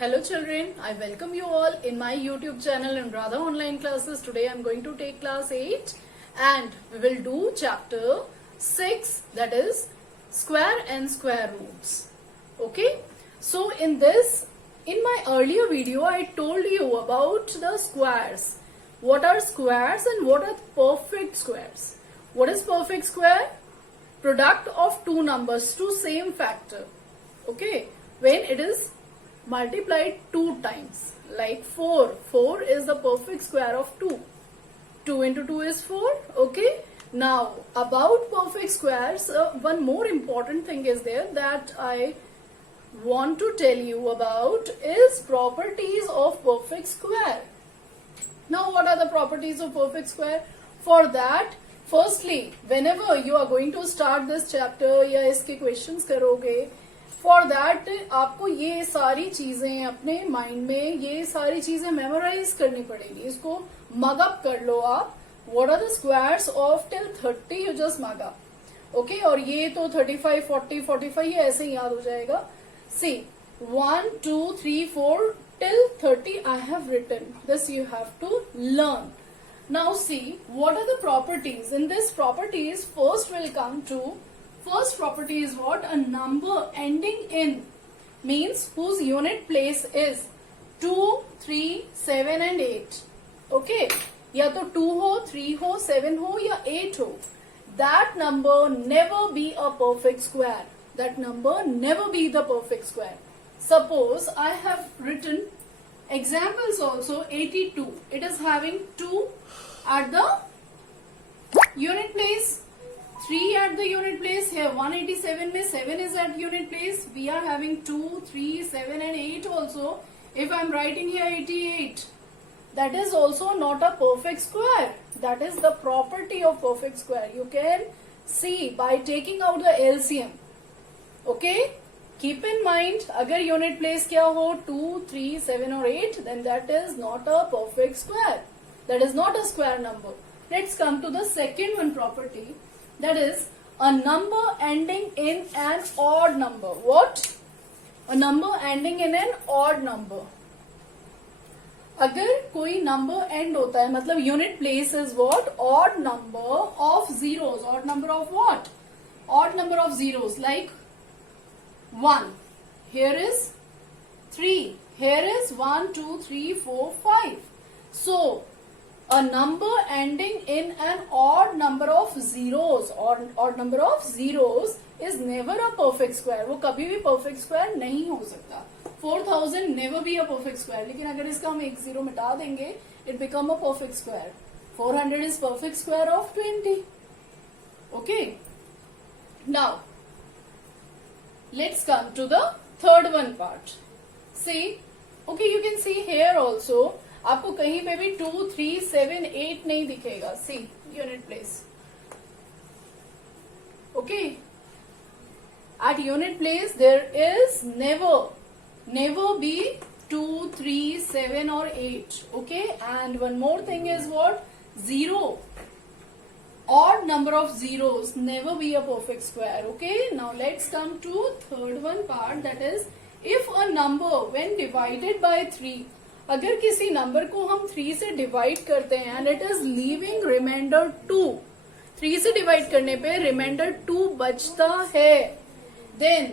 Hello children, I welcome you all in my YouTube channel and Radha Online Classes. Today I am going to take class 8 and we will do chapter 6, that is square and square roots. Okay, so in my earlier video I told you about the squares. What are squares and what are perfect squares? What is perfect square? Product of two numbers, two same factor. Okay, when it is multiplied 2 times, like 4. 4 is the perfect square of 2. 2 into 2 is 4. Okay. Now, about perfect squares, one more important thing is there that I want to tell you about is properties of perfect square. Now, what are the properties of perfect square? For that, firstly, whenever you are going to start this chapter या इसके questions करोगे, for that आपको ये सारी चीजें अपने mind में ये सारी चीजें मेमोराइज करनी पड़ेगी. इसको मगअप कर लो आप. What are the squares of till 30 you just mug up. Okay, और ये तो 35, 40, 45 ये ऐसे ही याद हो जाएगा. See 1, 2, 3, 4 till 30 I have written. This you have to learn. Now see what are the properties. In this properties first will come to first property is what? A number ending in means whose unit place is 2, 3, 7 and 8. Okay, या तो 2 हो, 3 हो, 7 हो या 8 हो. That number never be a perfect square. That number never be the perfect square. Suppose I have written examples also. 82. It is having 2 at the unit place, 3 at the unit place. Here 187 में 7 is at unit place. We are having 2, 3, 7 and 8 also. If I am writing here 88, that is also not a perfect square. That is the property of perfect square. You can see by taking out the LCM. Okay, keep in mind अगर unit place क्या हो 2, 3, 7 or 8, then that is not a perfect square. That is not a square number. Let's come to the second one property. That is a number ending in an odd number. What? A number ending in an odd number. अगर कोई number end होता है मतलब unit place is what? Odd number of zeros. Odd number of what? Odd number of zeros like 1. Here is 3. Here is 1, 2, 3, 4, 5. So a number ending in an odd number of zeros or odd number of zeros is never a perfect square. वो कभी भी perfect square नहीं हो सकता. 4000 never be a perfect square. लेकिन अगर इसका हम एक जीरो मिटा देंगे, it become a perfect square. 400 is perfect square of 20. Okay. Now, let's come to the third one part. See, okay, you can see here also. आपको कहीं पे भी 2, 3, 7, 8 नहीं दिखेगा. See unit place. Okay, at unit place there is never be 2, 3, 7 और 8. Okay, and one more thing is what? 0. Odd number of zeros never be a perfect square. Okay, now let's come to third one part, that is if a number when divided by 3, अगर किसी number को हम 3 से divide करते हैं and it is leaving remainder 2, 3 से divide करने पे रिमाइंडर 2 बचता है, then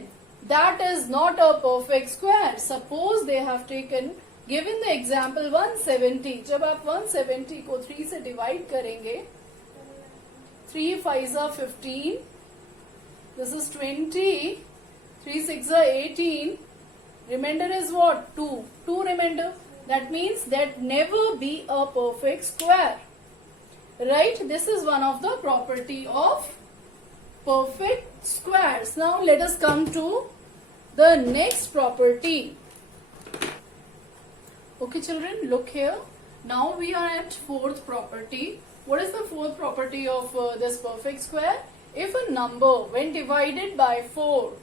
that is not a perfect square. Suppose they have taken given the example 170. जब आप 170 को 3 से डिवाइड करेंगे, 3 5s are 15, this is 20, 3 6s are 18, remainder is what? 2 remainder. That means that never be a perfect square. Right? This is one of the property of perfect squares. Now let us come to the next property. Okay children, look here. Now we are at fourth property. What is the fourth property of this perfect square? If a number when divided by 4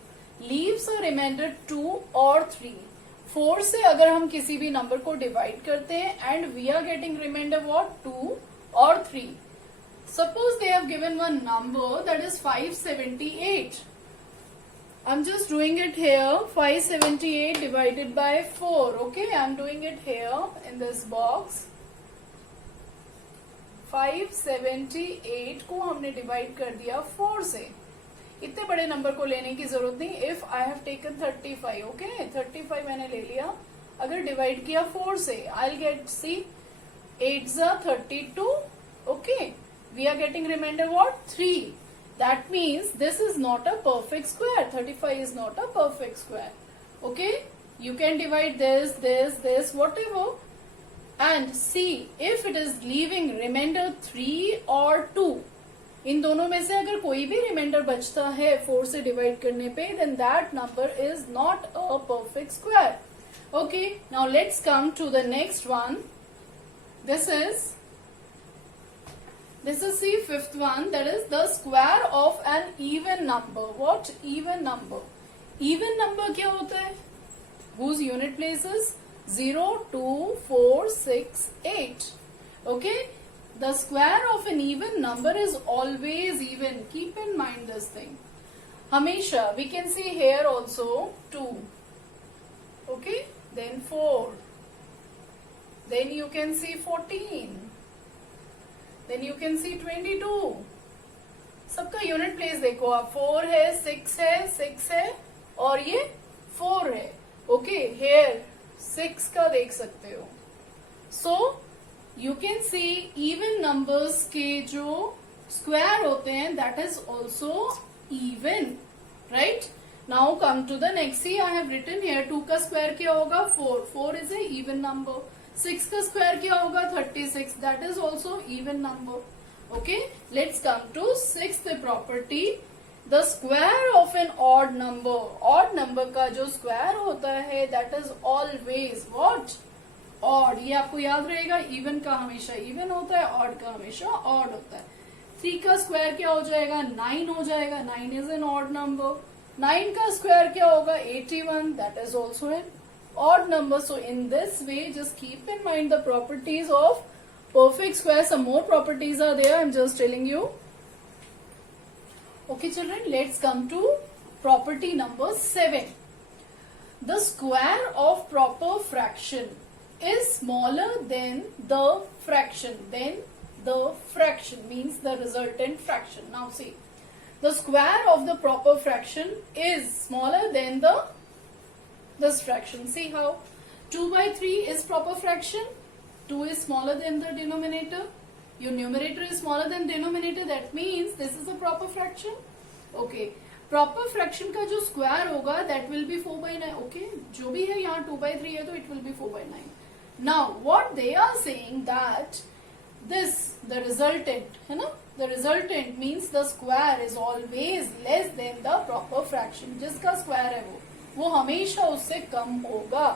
leaves a remainder 2 or 3. 4 से अगर हम किसी भी number को divide करते हैं and we are getting remainder what? 2 और 3. Suppose they have given one number that is 578. I'm just doing it here. 578 divided by 4. Okay, I'm doing it here in this box. 578 को हमने divide कर दिया 4 से. इतने बड़े नंबर को लेने की जरूरत नहीं. If I have taken 35, okay 35 मैंने ले लिया. अगर डिवाइड किया 4 से, आई विल गेट सी 8 जा 32. Okay, we are getting remainder what 3. That means this is not a perfect square. 35 is not a perfect square. Okay, you can divide this, whatever, and see if it is leaving remainder 3 or 2. इन दोनों में से अगर कोई भी reminder बचता है 4 से divide करने पे, then that number is not a perfect square. Okay, now let's come to the next one. This is the fifth one, that is the square of an even number. What? Even number. Even number क्या होता है? Whose unit place is 0, 2, 4, 6, 8. Okay? The square of an even number is always even. Keep in mind this thing. हमेशा. We can see here also 2. Okay? Then 4. Then you can see 14. Then you can see 22. सबका unit place देखो आप. 4 है, 6 है और ये 4 है. Okay, hair 6 का देख सकते हो. So you can see even numbers के जो स्क्वायर होते हैं, that is also even. Right, now come to the next. See I have written here 2 का स्क्वायर क्या होगा 4. 4 इज ए इवन नंबर. 6 का स्क्वायर क्या होगा 36. That is also even number. Okay, let's come to sixth property, the square of an odd number. Odd number का जो square होता है that is always what? Odd. ये आपको याद रहेगा. इवन का हमेशा इवन होता है, ऑड का हमेशा ऑड होता है. 3 का स्क्वायर क्या हो जाएगा 9 हो जाएगा. 9 इज एन ऑड नंबर. 9 का स्क्वायर क्या होगा 81. That is also an odd number. So in this way, just keep in mind the properties of perfect square. Some more properties are there, I'm just telling you. Okay children, let's come to property number 7. The square of proper fraction is smaller than the fraction. Then the fraction means the resultant fraction. Now see, the square of the proper fraction is smaller than this fraction. See how 2 by 3 is proper fraction. 2 is smaller than the denominator. Your numerator is smaller than denominator. That means this is a proper fraction. Okay. Proper fraction का जो square होगा that will be 4 by 9. Okay. जो भी है यहाँ 2 by 3 है तो it will be 4 by 9. Now what they are saying that this the resultant है ना, the resultant means the square is always less than the proper fraction. जिसका square है वो हमेशा उससे कम होगा.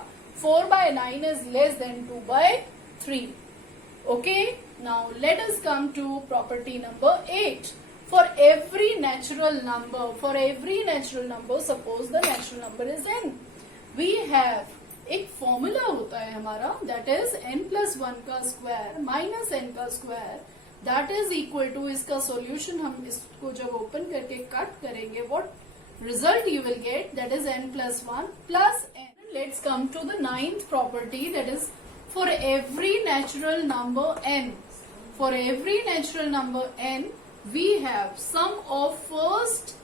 4 by 9 is less than 2 by 3. Okay, now let us come to property number 8. For every natural number, suppose the natural number is n, we have एक formula होता है हमारा, that is n plus 1 का स्क्वायर माइनस n का square, that is equal to, इसका solution हम इसको जब ओपन करके कट करेंगे, what result you will get, that is n plus 1 plus n. Let's come to the ninth property, that is for every natural number n. For every natural number n, we have sum of first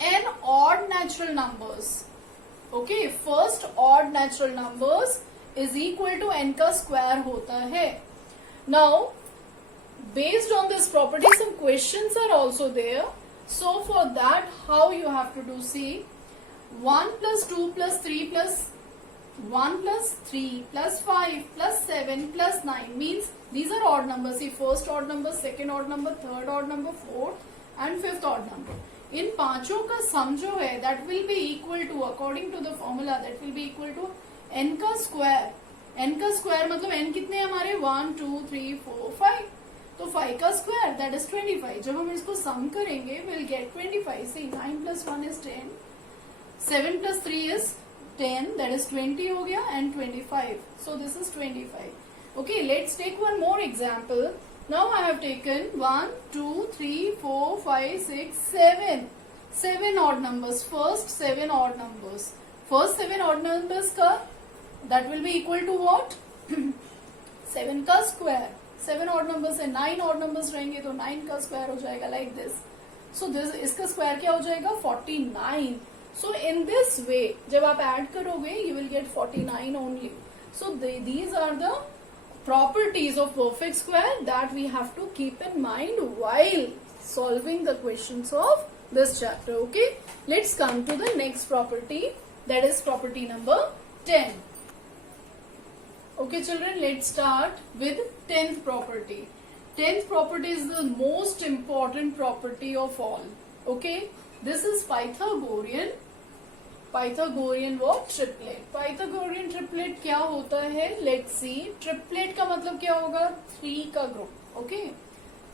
n odd natural numbers. Okay, first odd natural numbers is equal to n का square होता है. Now, based on this property, some questions are also there. So for that, how you have to do? See, 1 plus 2 plus 3 plus 1 plus 3 plus 5 plus 7 plus 9 means these are odd numbers. See, first odd number, second odd number, third odd number, fourth and fifth odd number. इन पांचों का सम जो है that will be equal to, according to the formula, that will be equal to n का square. n का square मतलब n कितने हमारे 1 2 3 4 5. तो 5 का स्क्वायर दैट इज 25. जब हम इसको सम करेंगे will get 25. See 9 plus 1 is 10, 7 plus 3 is 10, that is 20 हो गया, and 25. So this is 25. Okay, let's take one more example. Now I have taken 1 2 3 4 5 6 7. 7 odd numbers, first 7 odd numbers. First 7 odd numbers का that will be equal to what? 7 का square. 7 odd numbers है, 9 odd numbers रहेंगे तो 9 का square हो जाएगा like this. So this इसका square क्या हो जाएगा? 49. So in this way जब आप add करोगे you will get 49 only. So these are the properties of perfect square that we have to keep in mind while solving the questions of this chapter. Okay, let's come to the next property, that is property number 10. Okay children, let's start with 10th property. 10th property is the most important property of all. Okay, this is Pythagorean what? Triplet. Pythagorean triplet क्या होता है? Let's see. Triplet का मतलब क्या होगा? 3 का group. Okay.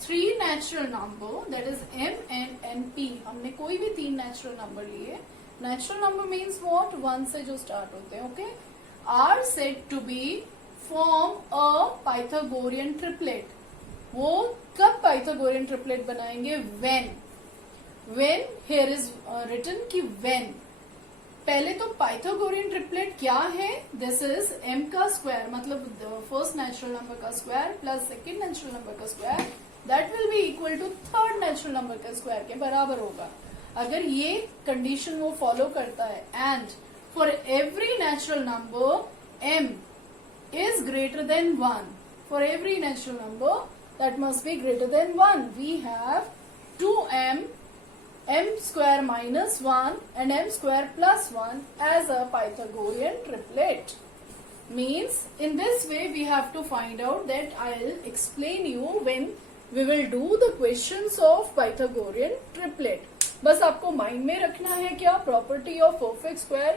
3 natural number, that is m, n and p. हमने कोई भी 3 natural number लिए. Natural number means what? 1 से जो start होते हैं. Okay. Are said to be form a Pythagorean triplet. वो कब Pythagorean triplet बनाएंगे? When here is written कि when. पहले तो पाइथागोरियन ट्रिपलेट क्या है? दिस इज m का स्क्वायर, मतलब फर्स्ट नेचुरल नंबर का square plus second natural number का square, that will be equal to third natural number का स्क्वायर के बराबर होगा. अगर ये कंडीशन वो फॉलो करता है and for every natural number m is greater than 1, for every natural number that must be greater than 1, we have 2m m square minus 1 and m square plus 1 as a Pythagorean triplet. Means in this way we have to find out, that I'll explain you when we will do the questions of Pythagorean triplet. बस आपको mind में रखना है क्या? property of perfect square.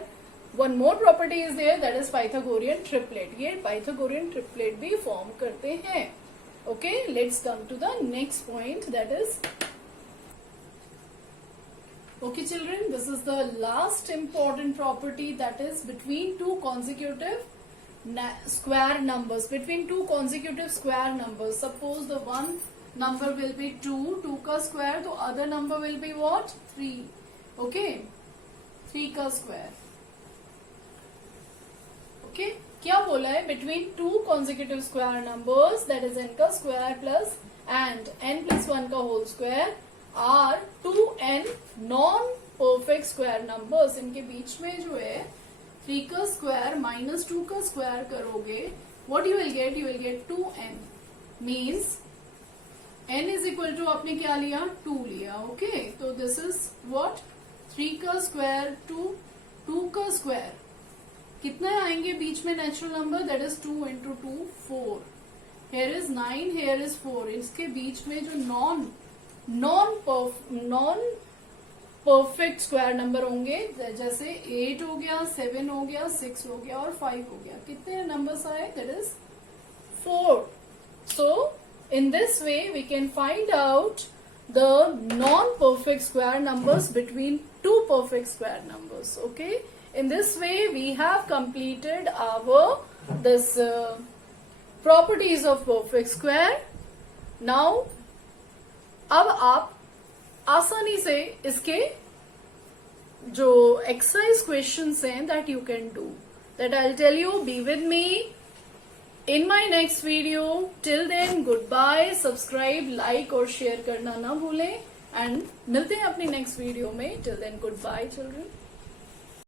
One more property is there, that is Pythagorean triplet. ये Pythagorean triplet भी form करते हैं. Okay, let's come to the next point, that is. Okay children, this is the last important property, that is between two consecutive square numbers. Between two consecutive square numbers, suppose the one number will be 2 का square, तो other number will be what? 3. Okay, 3 का square. Okay, क्या बोला है? Between two consecutive square numbers, that is n का square plus and n plus 1 का whole square are 2n non perfect square numbers. इनके बीच में जो है 3 का स्क्वायर माइनस 2 का स्क्वायर करोगे, what you will get? You will get 2n. Means n is equal to आपने क्या लिया? 2 लिया. ओके, तो दिस इज व्हाट? 3 का स्क्वायर टू 2 का स्क्वायर. कितने आएंगे बीच में natural number? That is 2 into 2 4. Here is 9, here is 4. इसके बीच में जो नॉन परफेक्ट स्क्वायर नंबर होंगे, जैसे 8 हो गया, 7 हो गया, 6 हो गया और 5 हो गया. कितने नंबर्स आए? That is 4. So in this way we can find out the non perfect square numbers between two perfect square numbers. Okay, in this way we have completed our this properties of perfect square. Now अब आप आसानी से इसके जो exercise questions हैं that you can do, that I will tell you. Be with me in my next video. Till then good bye. Subscribe, like और share करना ना भूलें एंड मिलते हैं अपनी नेक्स्ट वीडियो में. Till then good bye children.